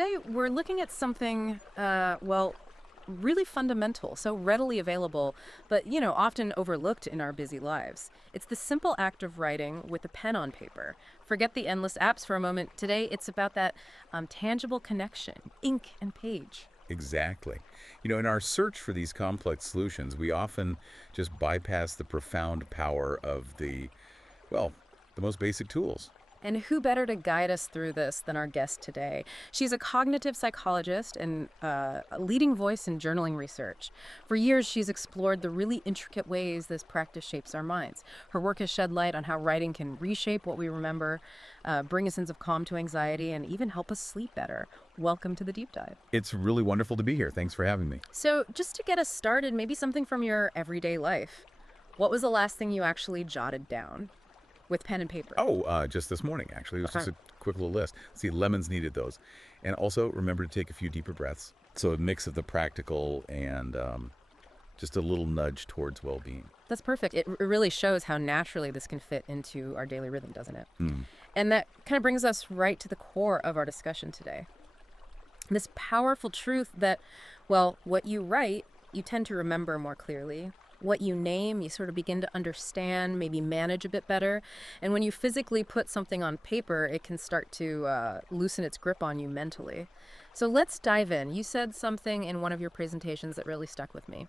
today we're looking at something, well, really fundamental, so readily available, but, often overlooked in our busy lives. It's the simple act of writing with a pen on paper. Forget the endless apps for a moment. Today, it's about that tangible connection, ink and page. Exactly. In our search for these complex solutions, we often just bypass the profound power of well, the most basic tools. And who better to guide us through this than our guest today? She's a cognitive psychologist and a leading voice in journaling research. For years, she's explored the really intricate ways this practice shapes our minds. Her work has shed light on how writing can reshape what we remember, bring a sense of calm to anxiety, and even help us sleep better. Welcome to the deep dive. It's really wonderful to be here. Thanks for having me. So, just to get us started, maybe something from your everyday life. What was the last thing you actually jotted down with pen and paper? Oh, just this morning, actually. It was just a quick little list. See, lemons needed those. And also, remember to take a few deeper breaths. So a mix of the practical and just a little nudge towards well-being. That's perfect. It really shows how naturally this can fit into our daily rhythm, doesn't it? Mm. And that kind of brings us right to the core of our discussion today. This powerful truth that, well, what you write, you tend to remember more clearly. What you name, you sort of begin to understand, maybe manage a bit better. And when you physically put something on paper, it can start to loosen its grip on you mentally. So let's dive in. You said something in one of your presentations that really stuck with me.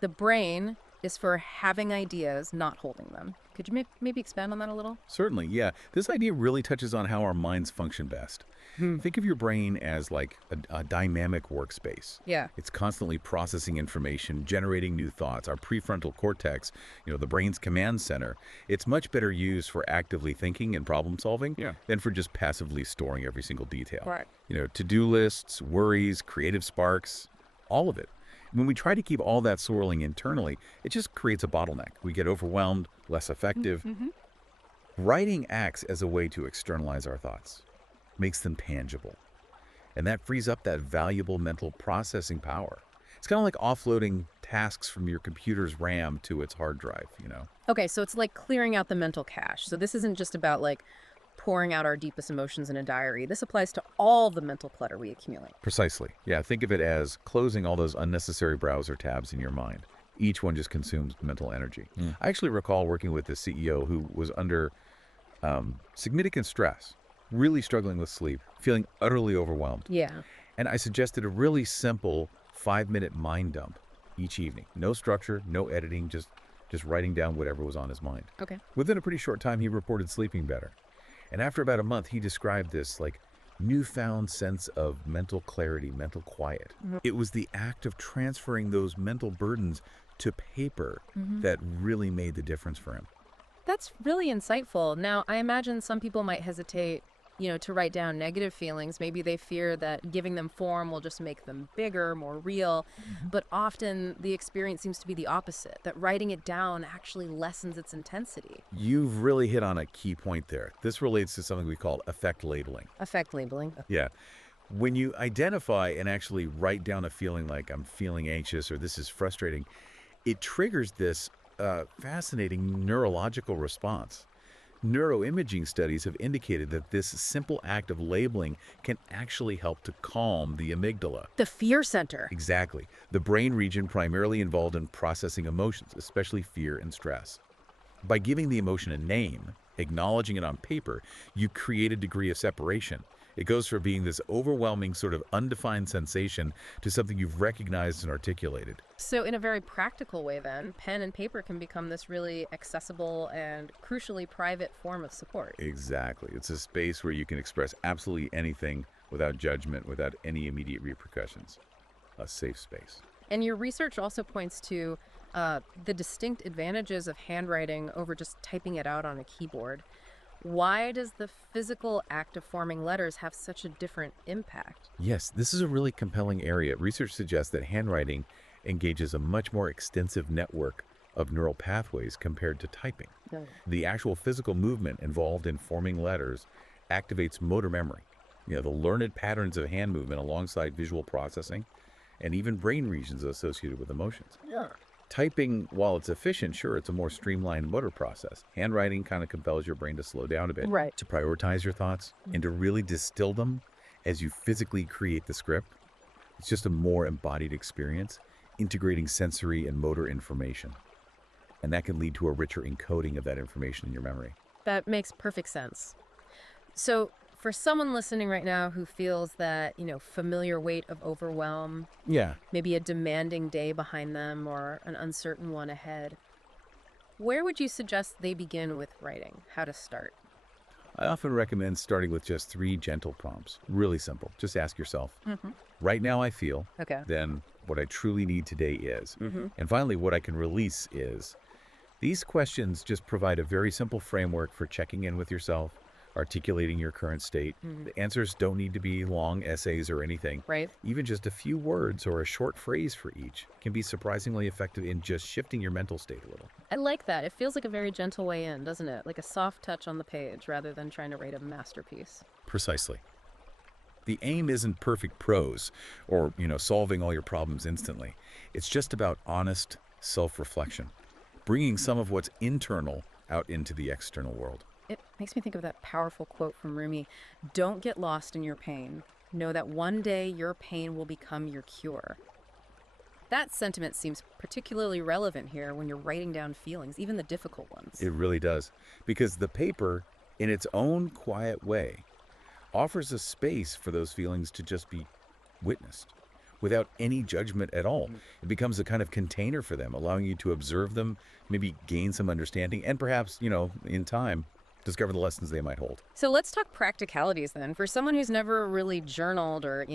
The brain is for having ideas, not holding them. Could you maybe expand on that a little? Certainly, yeah. This idea really touches on how our minds function best. Think of your brain as like a dynamic workspace. Yeah. It's constantly processing information, generating new thoughts. Our prefrontal cortex, the brain's command center, it's much better used for actively thinking and problem solving than for just passively storing every single detail. Right. To-do lists, worries, creative sparks, all of it. When we try to keep all that swirling internally, it just creates a bottleneck. We get overwhelmed, less effective. Writing acts as a way to externalize our thoughts, makes them tangible. And that frees up that valuable mental processing power. It's kind of like offloading tasks from your computer's RAM to its hard drive. Okay, so it's like clearing out the mental cache. So this isn't just about like pouring out our deepest emotions in a diary. This applies to all the mental clutter we accumulate. Precisely. Yeah, think of it as closing all those unnecessary browser tabs in your mind. Each one just consumes mental energy. I actually recall working with a CEO who was under significant stress, really struggling with sleep, feeling utterly overwhelmed. Yeah. And I suggested a really simple 5-minute mind dump each evening. No structure, no editing, just writing down whatever was on his mind. Okay. Within a pretty short time, he reported sleeping better. And after about a month, he described this like newfound sense of mental clarity, mental quiet. It was the act of transferring those mental burdens to paper that really made the difference for him. That's really insightful. Now, I imagine some people might hesitate, to write down negative feelings. Maybe they fear that giving them form will just make them bigger, more real. But often the experience seems to be the opposite, that writing it down actually lessens its intensity. You've really hit on a key point there. This relates to something we call affect labeling. Affect labeling. Yeah. When you identify and actually write down a feeling like I'm feeling anxious or this is frustrating, it triggers this fascinating neurological response. Neuroimaging studies have indicated that this simple act of labeling can actually help to calm the amygdala. The fear center. Exactly. The brain region primarily involved in processing emotions, especially fear and stress. By giving the emotion a name, acknowledging it on paper, you create a degree of separation. It goes from being this overwhelming sort of undefined sensation to something you've recognized and articulated. So in a very practical way then, pen and paper can become this really accessible and crucially private form of support. Exactly. It's a space where you can express absolutely anything without judgment, without any immediate repercussions. A safe space. And your research also points to the distinct advantages of handwriting over just typing it out on a keyboard. Why does the physical act of forming letters have such a different impact? Yes, this is a really compelling area. Research suggests that handwriting engages a much more extensive network of neural pathways compared to typing. No. The actual physical movement involved in forming letters activates motor memory. The learned patterns of hand movement alongside visual processing and even brain regions associated with emotions. Yeah. Typing, while it's efficient, sure, it's a more streamlined motor process. Handwriting kind of compels your brain to slow down a bit, Right. to prioritize your thoughts, and to really distill them as you physically create the script. It's just a more embodied experience, integrating sensory and motor information. And that can lead to a richer encoding of that information in your memory. That makes perfect sense. So, for someone listening right now who feels that, familiar weight of overwhelm, Yeah. maybe a demanding day behind them or an uncertain one ahead, where would you suggest they begin with writing? How to start? I often recommend starting with just 3 gentle prompts. Really simple. Just ask yourself, Mm-hmm. right now I feel, Okay. then what I truly need today is, Mm-hmm. and finally, what I can release is. These questions just provide a very simple framework for checking in with yourself, articulating your current state. Mm-hmm. The answers don't need to be long essays or anything. Right. Even just a few words or a short phrase for each can be surprisingly effective in just shifting your mental state a little. I like that. It feels like a very gentle way in, doesn't it? Like a soft touch on the page rather than trying to write a masterpiece. Precisely. The aim isn't perfect prose or, solving all your problems instantly. It's just about honest self-reflection, bringing some of what's internal out into the external world. It makes me think of that powerful quote from Rumi: "Don't get lost in your pain. Know that one day your pain will become your cure." That sentiment seems particularly relevant here when you're writing down feelings, even the difficult ones. It really does. Because the paper, in its own quiet way, offers a space for those feelings to just be witnessed without any judgment at all. It becomes a kind of container for them, allowing you to observe them, maybe gain some understanding, and perhaps, in time, discover the lessons they might hold. So let's talk practicalities then. For someone who's never really journaled or,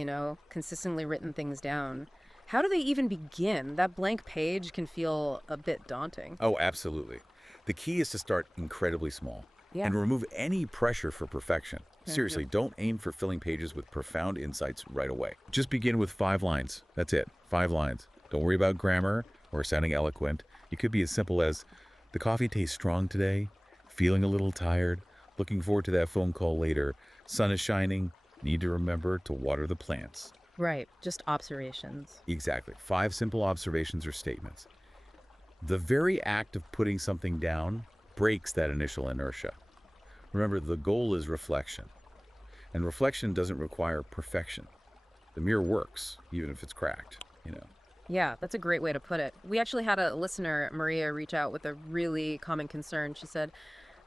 consistently written things down, how do they even begin? That blank page can feel a bit daunting. Oh, absolutely. The key is to start incredibly small Yeah. and remove any pressure for perfection. Yeah. Seriously, don't aim for filling pages with profound insights right away. Just begin with 5 lines. That's it, 5 lines. Don't worry about grammar or sounding eloquent. It could be as simple as, the coffee tastes strong today, feeling a little tired, looking forward to that phone call later, sun is shining, need to remember to water the plants. Right. Just observations. Exactly. 5 simple observations or statements. The very act of putting something down breaks that initial inertia. Remember, the goal is reflection. And reflection doesn't require perfection. The mirror works, even if it's cracked. Yeah, that's a great way to put it. We actually had a listener, Maria, reach out with a really common concern. She said,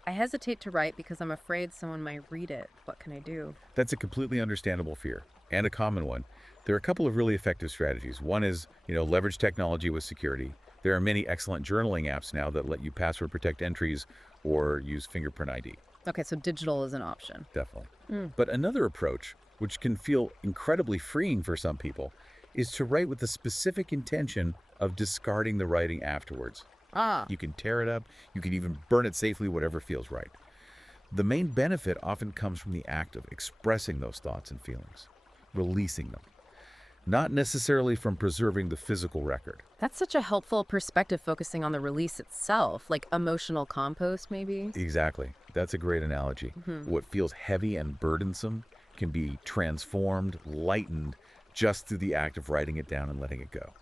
"I hesitate to write because I'm afraid someone might read it. What can I do?" That's a completely understandable fear, and a common one. There are a couple of really effective strategies. One is, leverage technology with security. There are many excellent journaling apps now that let you password protect entries or use fingerprint ID. Okay, so digital is an option. Definitely. Mm. But another approach, which can feel incredibly freeing for some people, is to write with the specific intention of discarding the writing afterwards. Ah. You can tear it up, you can even burn it safely, whatever feels right. The main benefit often comes from the act of expressing those thoughts and feelings, releasing them, not necessarily from preserving the physical record. That's such a helpful perspective, focusing on the release itself, like emotional compost, maybe? Exactly. That's a great analogy. What feels heavy and burdensome can be transformed, lightened, just through the act of writing it down and letting it go.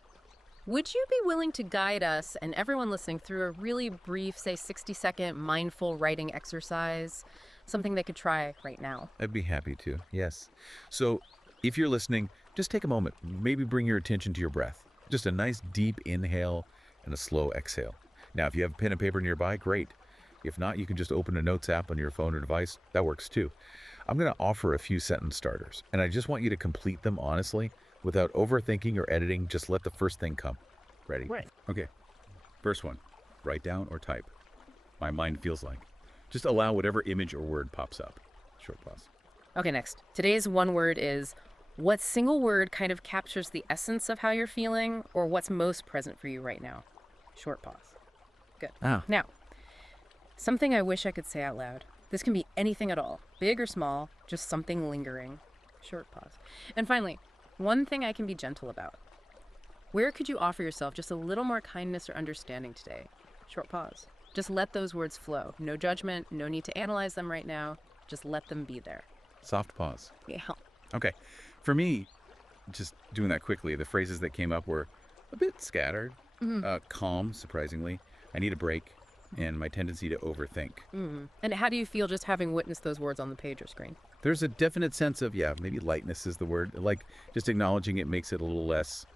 Would you be willing to guide us and everyone listening through a really brief, say 60-second mindful writing exercise? Something they could try right now. I'd be happy to, yes. So, if you're listening, just take a moment. Maybe bring your attention to your breath. Just a nice deep inhale and a slow exhale. Now, if you have a pen and paper nearby, great. If not, you can just open a notes app on your phone or device. That works too. I'm going to offer a few sentence starters, and I just want you to complete them honestly, without overthinking or editing. Just let the first thing come. Ready? Right. Okay. First one. Write down or type. My mind feels like. Just allow whatever image or word pops up. Short pause. Okay, next. Today's one word is, what single word kind of captures the essence of how you're feeling, or what's most present for you right now? Short pause. Good. Ah. Now, something I wish I could say out loud. This can be anything at all, big or small, just something lingering. Short pause. And finally, one thing I can be gentle about. Where could you offer yourself just a little more kindness or understanding today? Short pause. Just let those words flow. No judgment, no need to analyze them right now. Just let them be there. Soft pause. Yeah. Okay. For me, just doing that quickly, the phrases that came up were a bit scattered, calm, surprisingly. I need a break. and my tendency to overthink. And how do you feel just having witnessed those words on the page or screen? There's a definite sense of, yeah, maybe lightness is the word. Like, just acknowledging it makes it a little less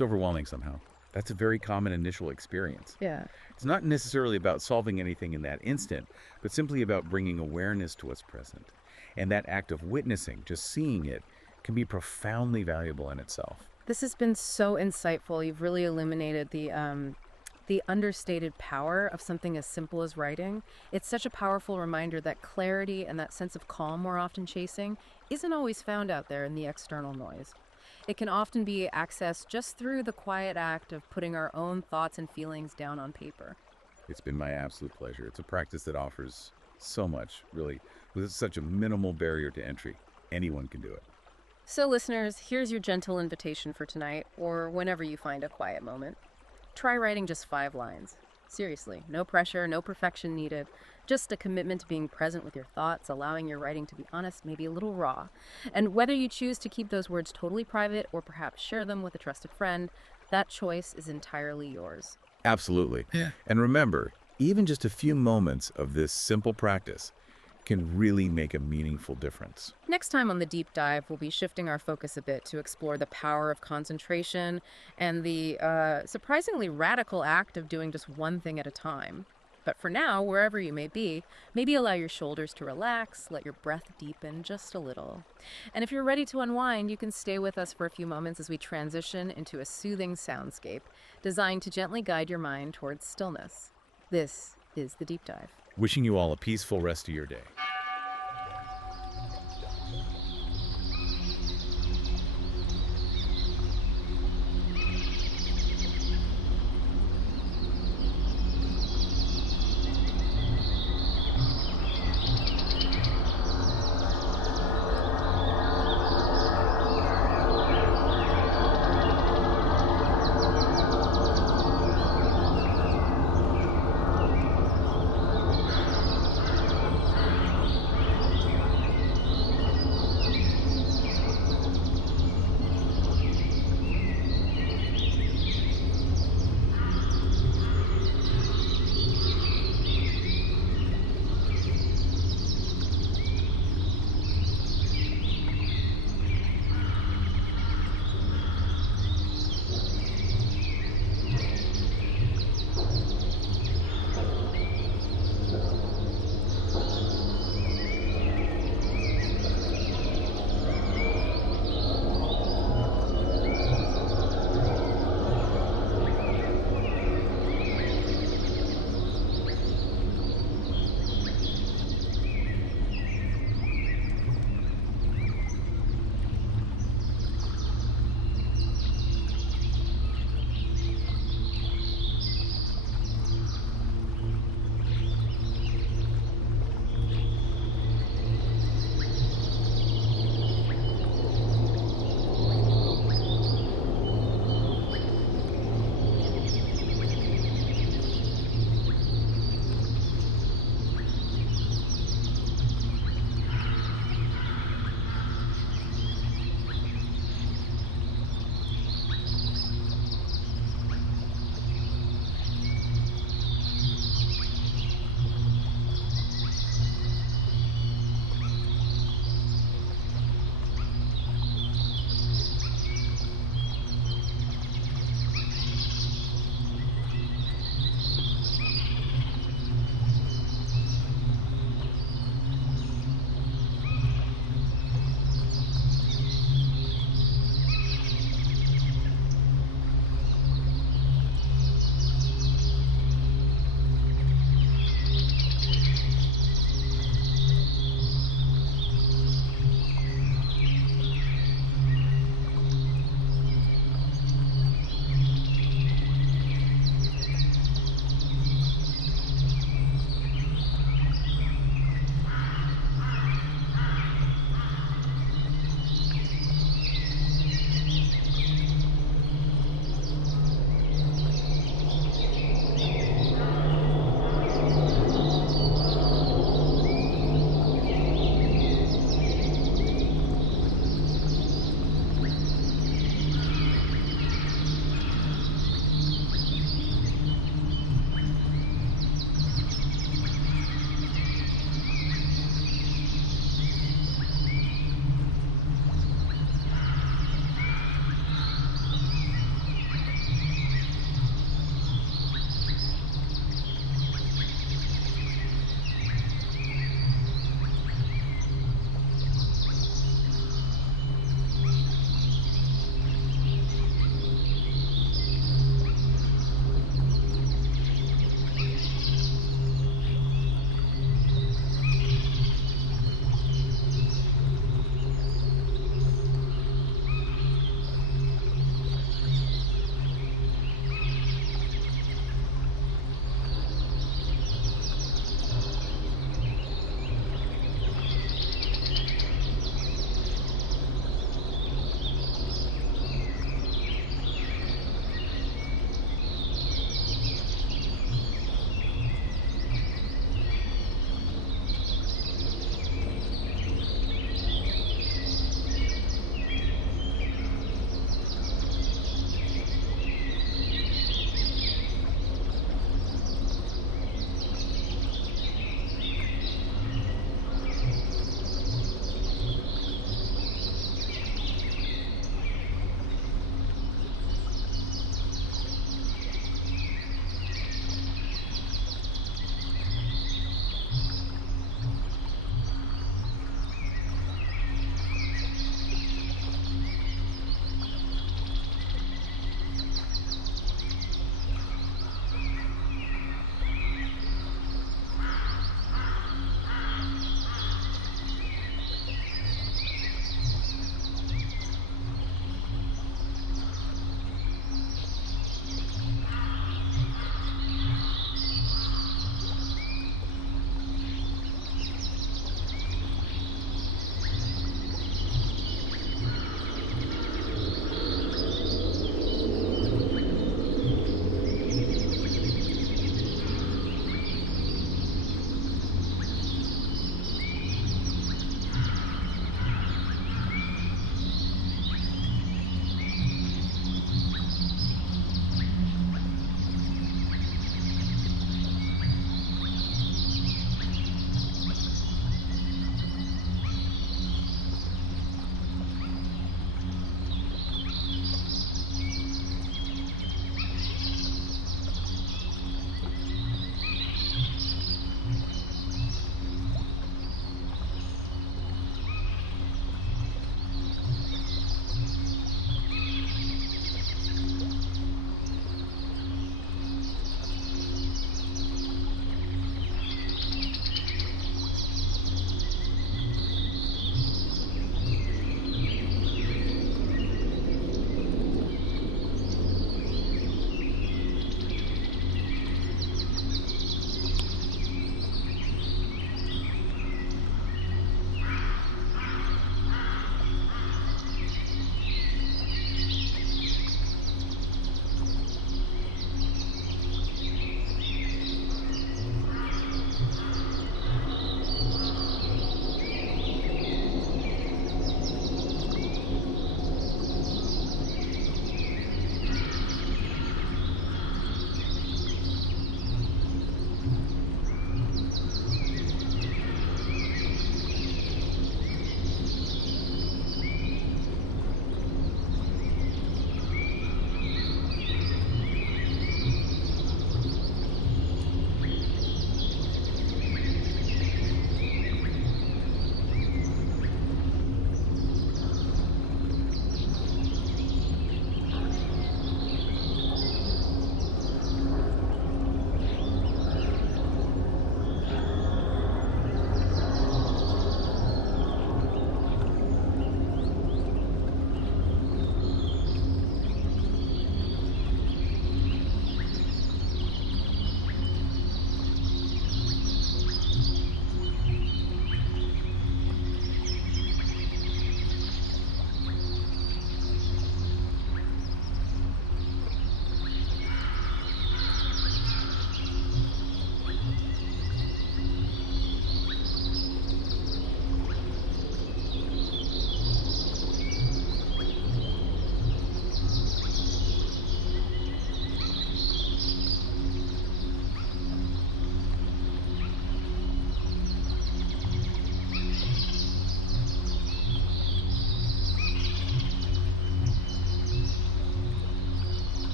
overwhelming somehow. That's a very common initial experience. Yeah. It's not necessarily about solving anything in that instant, but simply about bringing awareness to what's present. And that act of witnessing, just seeing it, can be profoundly valuable in itself. This has been so insightful. You've really illuminated the understated power of something as simple as writing. It's such a powerful reminder that clarity and that sense of calm we're often chasing isn't always found out there in the external noise. It can often be accessed just through the quiet act of putting our own thoughts and feelings down on paper. It's been my absolute pleasure. It's a practice that offers so much, really, with such a minimal barrier to entry. Anyone can do it. So, listeners, here's your gentle invitation for tonight, or whenever you find a quiet moment. Try writing just 5 lines. Seriously, no pressure, no perfection needed. Just a commitment to being present with your thoughts, allowing your writing to be honest, maybe a little raw. And whether you choose to keep those words totally private or perhaps share them with a trusted friend, that choice is entirely yours. Absolutely. Yeah. And remember, even just a few moments of this simple practice can really make a meaningful difference. Next time on the deep dive, we'll be shifting our focus a bit to explore the power of concentration and the surprisingly radical act of doing just one thing at a time. But for now, wherever you may be, maybe allow your shoulders to relax, let your breath deepen just a little. And if you're ready to unwind, you can stay with us for a few moments as we transition into a soothing soundscape designed to gently guide your mind towards stillness. This is the deep dive. Wishing you all a peaceful rest of your day.